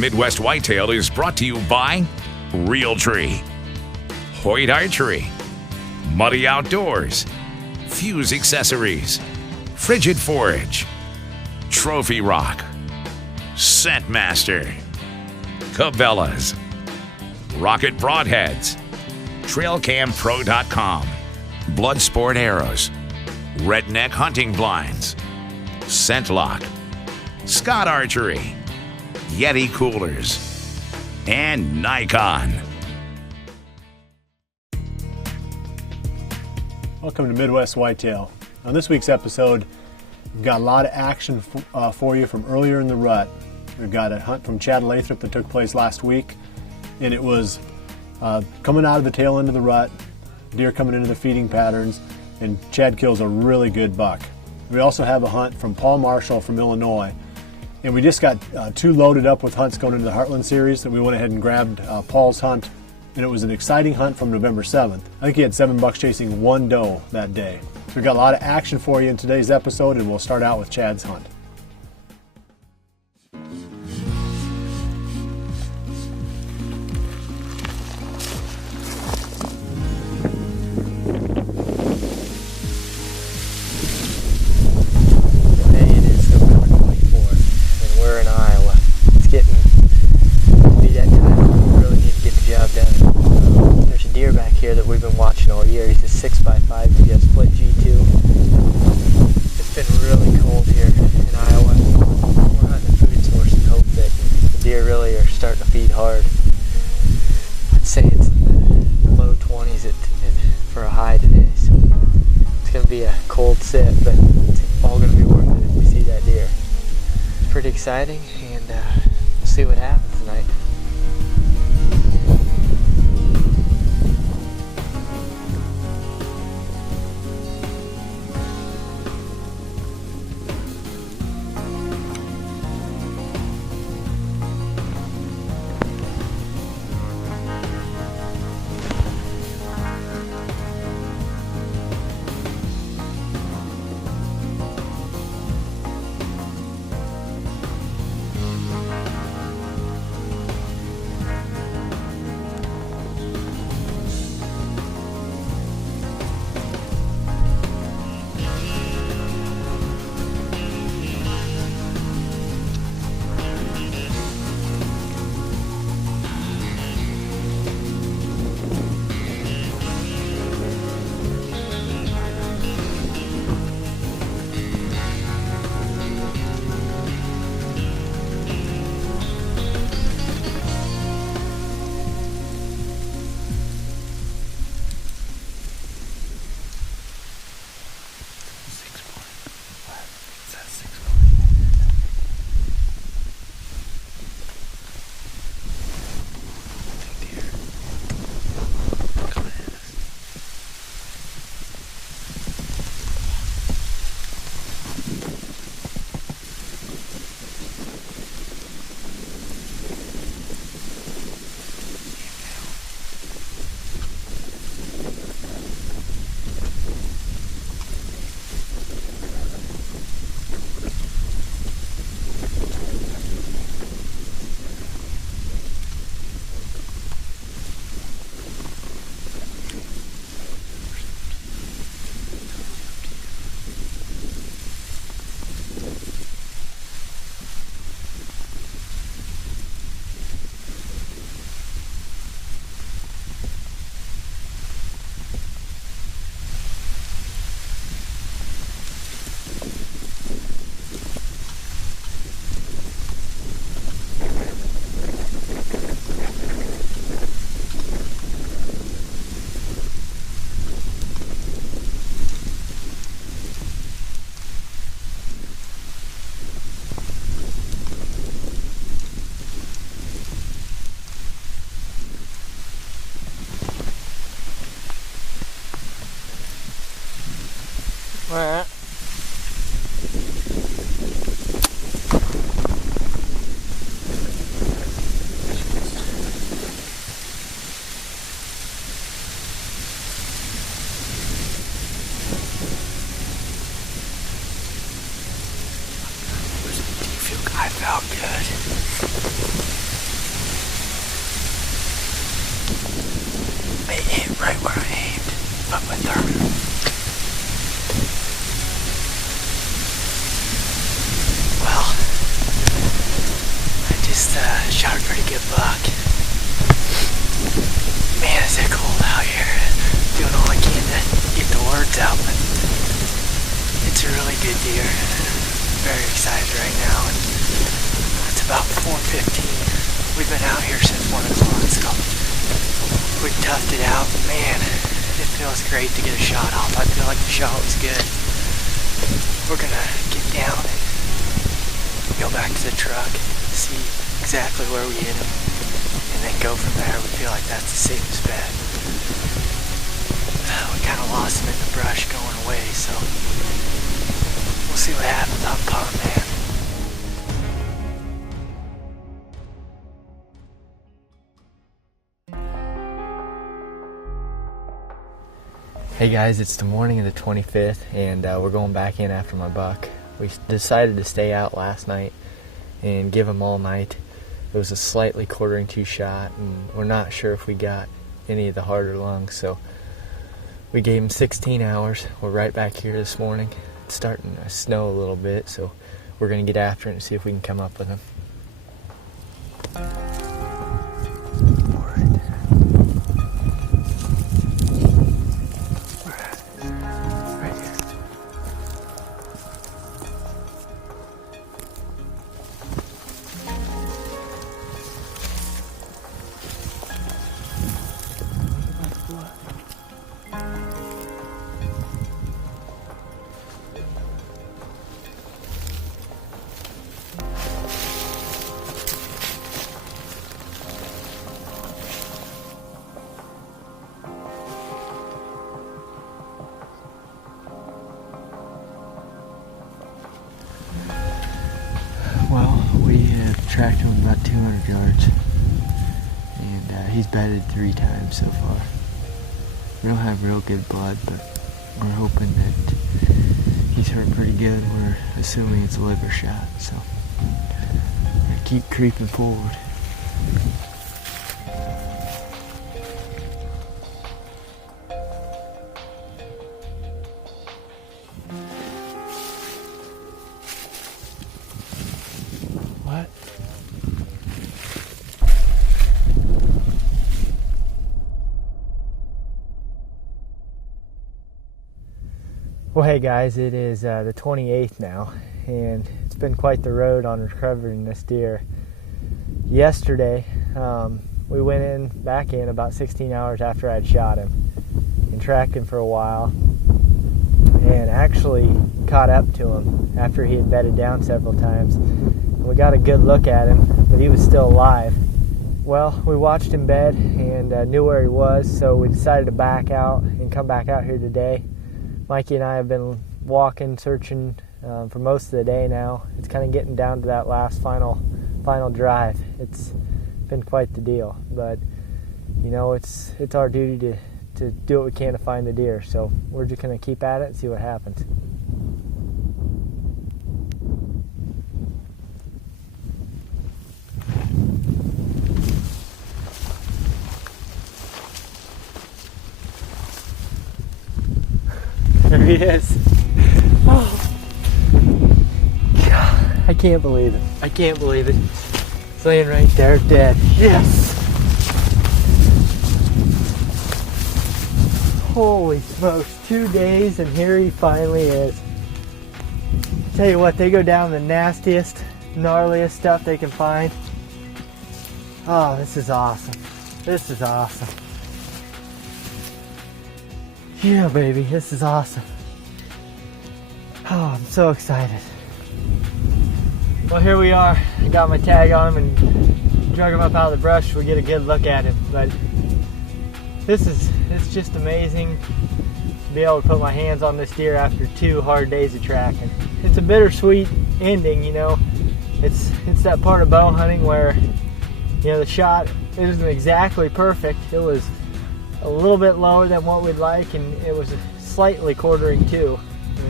Midwest Whitetail is brought to you by Realtree, Hoyt Archery, Muddy Outdoors, Fuse Accessories, Frigid Forage, Trophy Rock, Scentmaster, Cabela's, Rocket Broadheads, TrailCamPro.com, Bloodsport Arrows, Redneck Hunting Blinds, Scentlock, Scott Archery, Yeti Coolers, and Nikon. Welcome to Midwest Whitetail. On this week's episode, we've got a lot of action for you from earlier in the rut. We've got a hunt from Chad Lathrop that took place last week, and it was coming out of the tail end of the rut, deer coming into the feeding patterns, and Chad kills a really good buck. We also have a hunt from Paul Marshall from Illinois, and we just got two loaded up with hunts going into the Heartland series that we went ahead and grabbed Paul's hunt, and it was an exciting hunt from November 7th. I think he had 7 bucks chasing 1 doe that day. So we've got a lot of action for you in today's episode, and we'll start out with Chad's hunt. All year. He's a 6x5 VS split G2. It's been really cold here in Iowa. We're hunting a food source and hope that the deer really are starting to feed hard. I'd say it's in the low 20s for a high today, so it's going to be a cold sit, but it's all going to be worth it if we see that deer. It's pretty exciting, and we'll see what happens tonight. Alright. I felt good. Shot a pretty good buck. Man, is it cold out here. Doing all I can to get the words out, but it's a really good deer. Very excited right now. And it's about 4:15. We've been out here since 1 o'clock, so we've toughed it out. Man, it feels great to get a shot off. I feel like the shot was good. We're gonna get down and go back to the truck, see exactly where we hit him, and then go from there. We feel like that's the safest bet. We kind of lost him in the brush going away, so we'll see what happens on Pond Man. Hey guys, it's the morning of the 25th, and we're going back in after my buck. We decided to stay out last night and give him all night. It was a slightly quartering to shot, and we're not sure if we got any of the harder lungs, so we gave him 16 hours. We're right back here this morning. It's starting to snow a little bit, so we're going to get after it and see if we can come up with him. Well, we have tracked him about 200 yards, and he's bedded 3 times so far. We don't have real good blood, but we're hoping that he's hurt pretty good. We're assuming it's a liver shot, so we're gonna keep creeping forward. What? Well, hey guys, it is the 28th now, and it's been quite the road on recovering this deer. Yesterday, we went back in about 16 hours after I'd shot him and tracked him for a while, and actually caught up to him after he had bedded down several times. We got a good look at him, but he was still alive. Well, we watched him bed and knew where he was, so we decided to back out and come back out here today. Mikey and I have been walking, searching for most of the day now. It's kind of getting down to that last final drive. It's been quite the deal, but you know, it's our duty to do what we can to find the deer. So we're just gonna keep at it and see what happens. There he is. Oh. God, I can't believe it. I can't believe it. He's laying right there dead. Yes! Holy smokes, 2 days and here he finally is. Tell you what, they go down the nastiest, gnarliest stuff they can find. Oh, this is awesome. This is awesome. Yeah, baby, this is awesome. Oh, I'm so excited. Well, here we are. I got my tag on him and drug him up out of the brush so we get a good look at him. But it's just amazing to be able to put my hands on this deer after 2 hard days of tracking. It's a bittersweet ending, you know. It's that part of bow hunting where, you know, the shot isn't exactly perfect. It was a little bit lower than what we'd like, and it was slightly quartering too.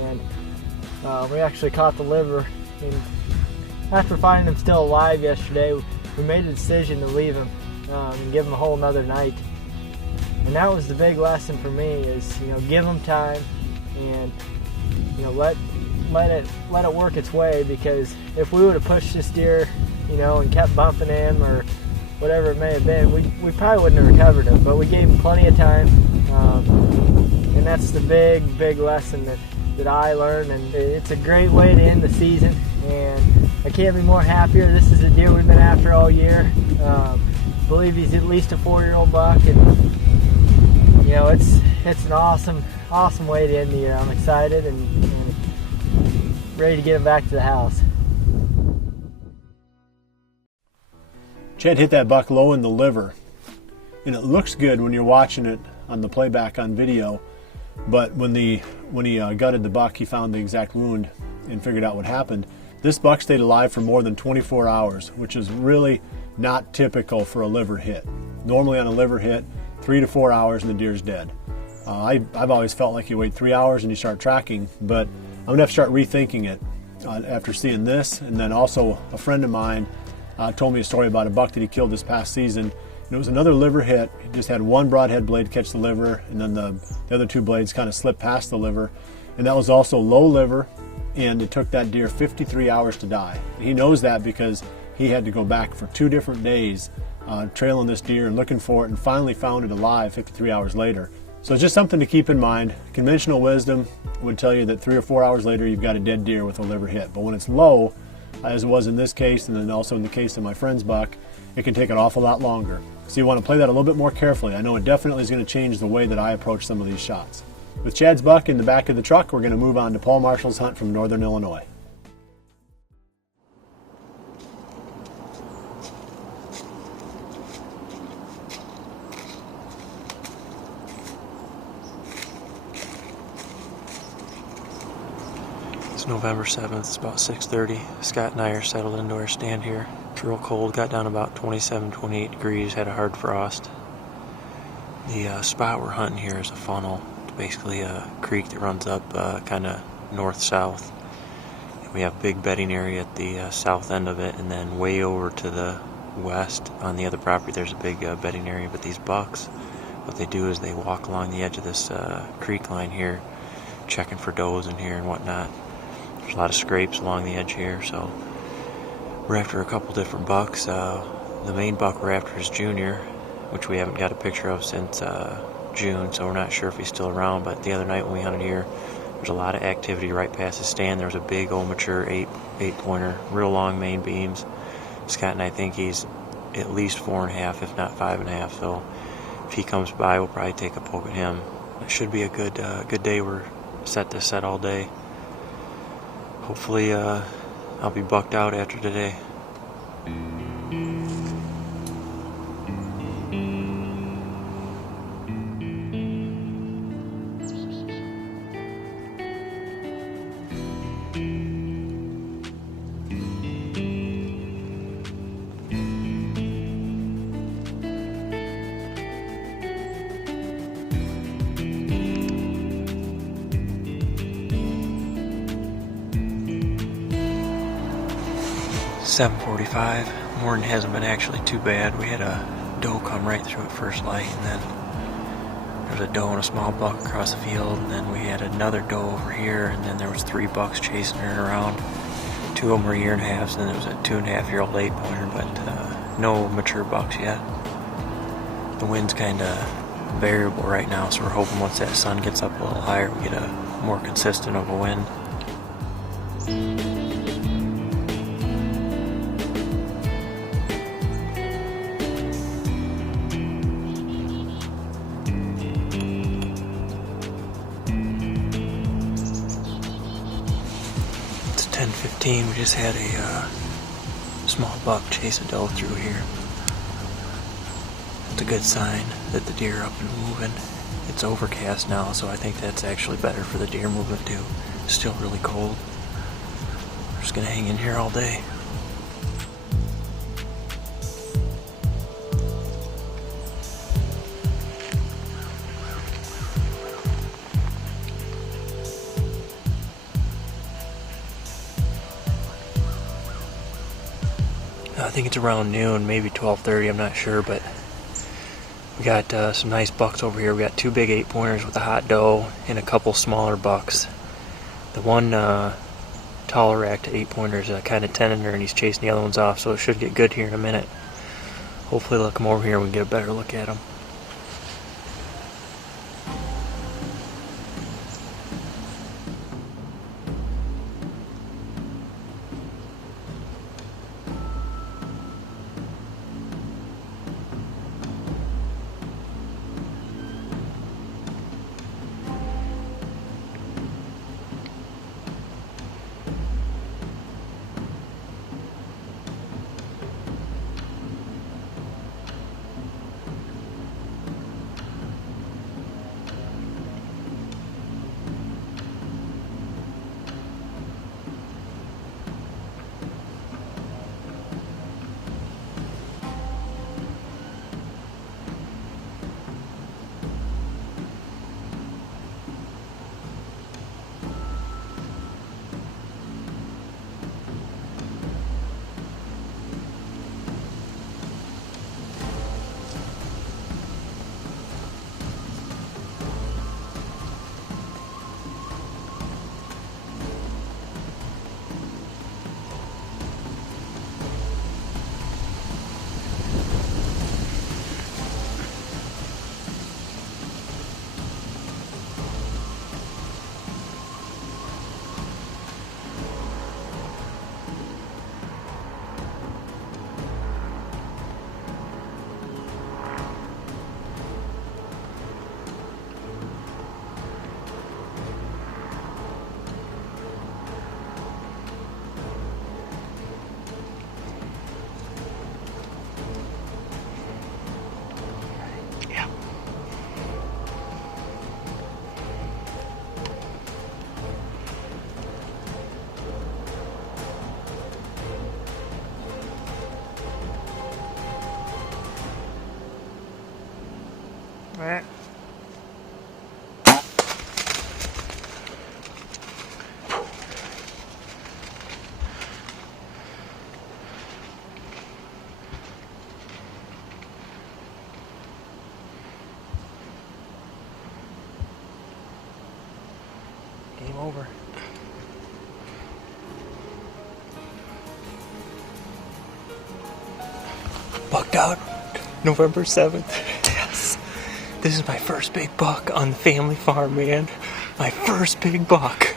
And we actually caught the liver, and after finding him still alive yesterday, we made a decision to leave him and give him a whole nother night. And that was the big lesson for me, is, you know, give him time and, you know, let it work its way, because if we would have pushed this deer, you know, and kept bumping him or whatever it may have been, we probably wouldn't have recovered him. But we gave him plenty of time, and that's the big lesson that I learned, and it's a great way to end the season, and I can't be more happier. This is a deer we've been after all year. Believe he's at least a 4-year-old buck, and you know, it's an awesome way to end the year. I'm excited and ready to get him back to the house. Chad hit that buck low in the liver, and it looks good when you're watching it on the playback on video, but when he gutted the buck, he found the exact wound and figured out what happened. This buck stayed alive for more than 24 hours, which is really not typical for a liver hit. Normally on a liver hit, 3 to 4 hours and the deer's dead. I've always felt like you wait 3 hours and you start tracking, but I'm gonna have to start rethinking it after seeing this. And then also a friend of mine told me a story about a buck that he killed this past season. And it was another liver hit. He just had one broadhead blade catch the liver, and then the other two blades kind of slipped past the liver. And that was also low liver, and it took that deer 53 hours to die. And he knows that because he had to go back for 2 different days trailing this deer and looking for it, and finally found it alive 53 hours later. So it's just something to keep in mind. Conventional wisdom would tell you that 3 or 4 hours later you've got a dead deer with a liver hit. But when it's low, as it was in this case, and then also in the case of my friend's buck, it can take an awful lot longer. So you want to play that a little bit more carefully. I know it definitely is going to change the way that I approach some of these shots. With Chad's buck in the back of the truck, we're going to move on to Paul Marshall's hunt from Northern Illinois. It's November 7th, it's about 6:30. Scott and I are settled into our stand here. It's real cold, got down about 27, 28 degrees, had a hard frost. The spot we're hunting here is a funnel. It's basically a creek that runs up kind of north-south. We have a big bedding area at the south end of it, and then way over to the west on the other property there's a big bedding area. But these bucks, what they do is they walk along the edge of this creek line here, checking for does in here and whatnot. There's a lot of scrapes along the edge here, so we're after a couple different bucks. The main buck we're after is Junior, which we haven't got a picture of since June, so we're not sure if he's still around. But the other night when we hunted here, there's a lot of activity right past the stand. There was a big old mature eight-pointer, real long main beams. Scott and I think he's at least 4.5, if not 5.5. So if he comes by, we'll probably take a poke at him. It should be a good day. We're set to set all day. Hopefully I'll be bucked out after today. .45. Morning hasn't been actually too bad. We had a doe come right through at first light, and then there was a doe and a small buck across the field, and then we had another doe over here, and then there was 3 bucks chasing her around. 2 of them were 1.5 years, and then there was a 2.5-year-old 8-pointer, but no mature bucks yet. The wind's kind of variable right now, so we're hoping once that sun gets up a little higher we get a more consistent of a wind. It's 10:15. We just had a small buck chase a doe through here. It's a good sign that the deer are up and moving. It's overcast now, so I think that's actually better for the deer movement too. It's still really cold. We're just gonna hang in here all day. I think it's around noon, maybe 12:30, I'm not sure, but we got some nice bucks over here. We got 2 big 8-pointers with a hot doe and a couple smaller bucks. The one to taller rack to 8-pointers kind of tending her, and he's chasing the other ones off, so it should get good here in a minute. Hopefully they'll come over here and we can get a better look at them. Game over. Bucked out November 7th. Yes. This is my first big buck on the family farm, man. My first big buck.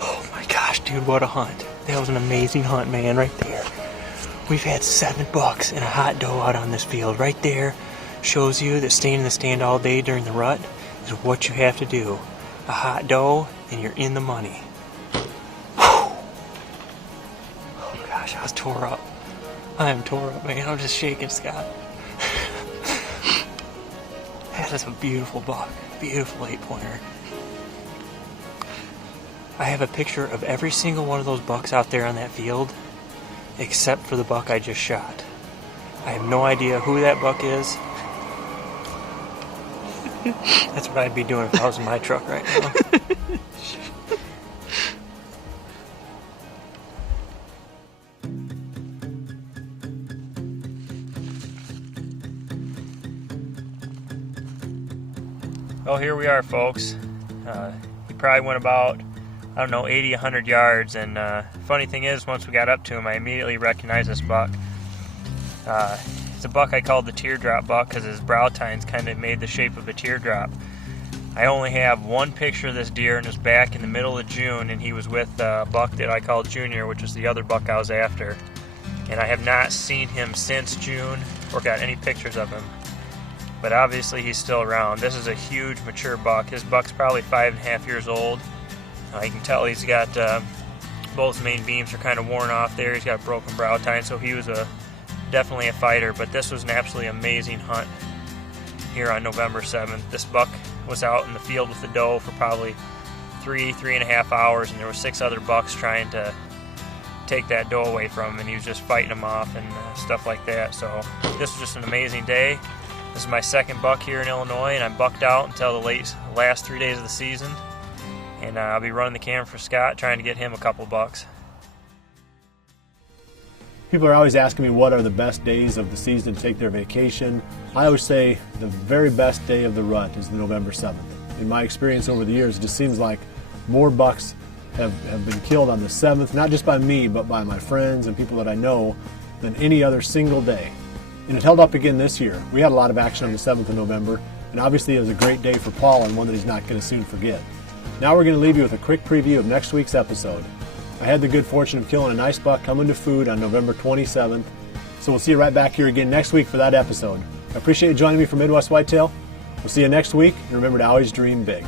Oh my gosh, dude, what a hunt. That was an amazing hunt, man, right there. We've had 7 bucks and a hot doe out on this field. Right there shows you that staying in the stand all day during the rut is what you have to do. A hot doe and you're in the money. Whew. Oh gosh, I was tore up. I am tore up, man. I'm just shaking, Scott. That is a beautiful buck. Beautiful 8-pointer. I have a picture of every single one of those bucks out there on that field, except for the buck I just shot. I have no idea who that buck is. That's what I'd be doing if I was in my truck right now. Well, here we are, folks. He probably went about, I don't know, 80, 100 yards, and funny thing is, once we got up to him, I immediately recognized this buck. It's a buck I called the teardrop buck because his brow tines kind of made the shape of a teardrop. I only have one picture of this deer, and it was back in the middle of June, and he was with a buck that I called Junior, which was the other buck I was after. And I have not seen him since June or got any pictures of him. But obviously he's still around. This is a huge mature buck. His buck's probably 5.5 years old. You can tell he's got both main beams are kind of worn off there. He's got a broken brow tine, so he was definitely a fighter. But this was an absolutely amazing hunt here on November 7th. This buck was out in the field with the doe for probably 3.5 hours, and there were 6 other bucks trying to take that doe away from him, and he was just fighting them off and stuff like that. So this was just an amazing day. This is my second buck here in Illinois, and I'm bucked out until the last 3 days of the season. And I'll be running the camera for Scott, trying to get him a couple bucks. People are always asking me what are the best days of the season to take their vacation. I always say the very best day of the rut is the November 7th. In my experience over the years, it just seems like more bucks have been killed on the 7th, not just by me, but by my friends and people that I know, than any other single day. And it held up again this year. We had a lot of action on the 7th of November, and obviously it was a great day for Paul and one that he's not going to soon forget. Now we're going to leave you with a quick preview of next week's episode. I had the good fortune of killing a nice buck coming to food on November 27th, so we'll see you right back here again next week for that episode. I appreciate you joining me for Midwest Whitetail. We'll see you next week, and remember to always dream big.